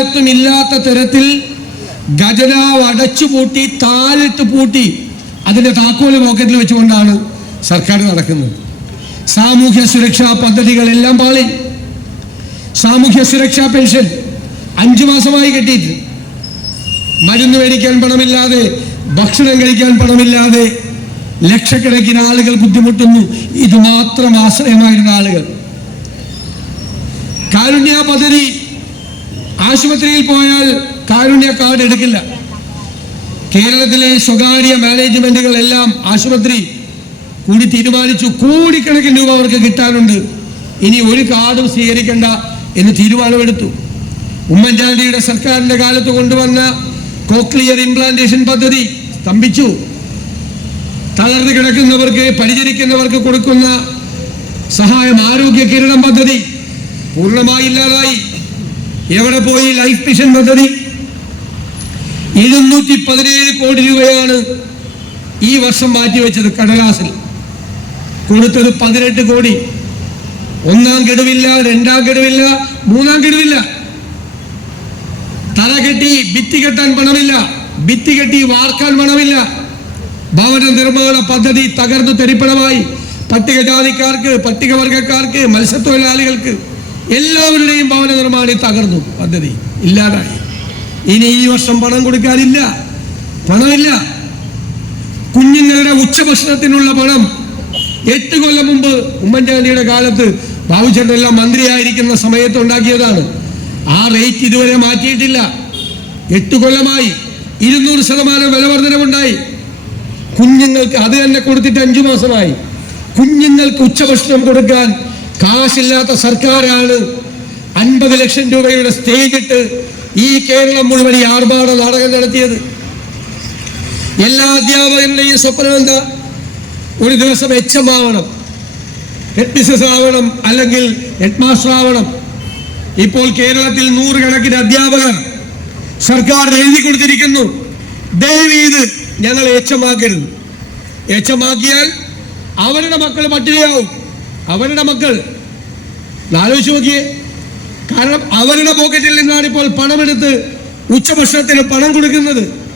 കാലത്തും ഇല്ലാത്ത തരത്തിൽ ഖജനാവ് അടച്ചുപൂട്ടി താഴിട്ട് പൂട്ടി അതിന്റെ താക്കോല് പോക്കറ്റിൽ വെച്ചുകൊണ്ടാണ് സർക്കാർ നടക്കുന്നത്. സാമൂഹ്യ സുരക്ഷാ പദ്ധതികളെല്ലാം പാളി. സാമൂഹ്യ സുരക്ഷാ പെൻഷൻ 5 മാസമായി കിട്ടിയിട്ട് മരുന്ന് മേടിക്കാൻ പണമില്ലാതെ, ഭക്ഷണം കഴിക്കാൻ പണമില്ലാതെ ലക്ഷക്കണക്കിന് ആളുകൾ ബുദ്ധിമുട്ടുന്നു. ഇത് മാത്രം ആശ്രയമായിരുന്ന ആളുകൾ. കാരുണ്യ പദ്ധതി, ആശുപത്രിയിൽ പോയാൽ കാരുണ്യ കാർഡ് എടുക്കില്ല. കേരളത്തിലെ സ്വകാര്യ മാനേജ്മെന്റുകളെല്ലാം ആശുപത്രി കൂടി തീരുമാനിച്ചു കോടിക്കണക്കിന് രൂപ അവർക്ക് കിട്ടാനുണ്ട്, ഇനി ഒരു കാർഡും സ്വീകരിക്കേണ്ട എന്ന് തീരുമാനമെടുത്തു. ഉമ്മൻചാണ്ടിയുടെ സർക്കാരിന്റെ കാലത്ത് കൊണ്ടുവന്ന കോക്ലിയർ ഇംപ്ലാന്റേഷൻ പദ്ധതി സ്തംഭിച്ചു. തളർന്നു കിടക്കുന്നവർക്ക്, പരിചരിക്കുന്നവർക്ക് കൊടുക്കുന്ന സഹായം ആരോഗ്യ കിരണം പദ്ധതി പൂർണ്ണമായി ഇല്ലാതായി. എവിടെ പോയി ലൈഫ് മിഷൻ പദ്ധതി? 717 കോടി രൂപയാണ് ഈ വർഷം മാറ്റിവെച്ചത്. കടലാസിൽ കൊടുത്തത് 18 കോടി. 1-ാം ഗഡുവില്ല, 2-ാം ഗഡുവില്ല, 3-ാം ഗഡുവില്ല. തല കെട്ടി ഭിത്തി കെട്ടാൻ പണമില്ല, ഭിത്തി കെട്ടി വാർക്കാൻ പണമില്ല. ഭവന നിർമ്മാണ പദ്ധതി തകർന്നു തരിപ്പണമായി. പട്ടികജാതിക്കാർക്ക്, പട്ടികവർഗക്കാർക്ക്, മത്സ്യത്തൊഴിലാളികൾക്ക് എല്ലാവരുടെയും ഭവന നിർമ്മാണം തകർന്നു. പദ്ധതി ഇല്ലാതായി. ഇനി ഈ വർഷം പണം കൊടുക്കാനില്ല, പണമില്ല. കുഞ്ഞുങ്ങളുടെ ഉച്ചഭക്ഷണത്തിനുള്ള പണം 8 കൊല്ലം മുമ്പ് ഉമ്മൻചാണ്ടിയുടെ കാലത്ത് ബാബുചേട്ടനെല്ലാം മന്ത്രിയായിരിക്കുന്ന സമയത്ത് ഉണ്ടാക്കിയതാണ്. ആ റേറ്റ് ഇതുവരെ മാറ്റിയിട്ടില്ല. 8 കൊല്ലമായി 200% വില വർധനവുണ്ടായി. കുഞ്ഞുങ്ങൾക്ക് അത് തന്നെ കൊടുത്തിട്ട് 5 മാസമായി. കുഞ്ഞുങ്ങൾക്ക് ഉച്ചഭക്ഷണം കൊടുക്കാൻ കാശില്ലാത്ത സർക്കാരാണ് 50 ലക്ഷം രൂപയുടെ സ്റ്റേജ് ഇട്ട് ഈ കേരളം മുഴുവൻ ഈ ആർഭാട നാടകം നടത്തിയത്. എല്ലാ അധ്യാപകരുടെയും സ്വപ്നം എന്താ? ഒരു ദിവസം HM ആവണം, ഹെഡ് മിസ്സസ് ആവണം, അല്ലെങ്കിൽ ഹെഡ് മാസ്റ്റർ ആവണം. ഇപ്പോൾ കേരളത്തിൽ 100 കണക്കിന് അധ്യാപകർ സർക്കാർ എഴുതി കൊടുത്തിരിക്കുന്നു, ദയവ് ചെയ്ത് ഞങ്ങൾ HM ആക്കരുത്. HM ആക്കിയാൽ അവരുടെ മക്കൾ പട്ടിണിയാവും. അവരുടെ മക്കൾ ആലോചിച്ച് നോക്കിയേ. കാരണം അവരുടെ പോക്കറ്റിൽ നിന്നാണ് ഇപ്പോൾ പണമെടുത്ത് ഉച്ചഭക്ഷണത്തിന് പണം കൊടുക്കുന്നത്.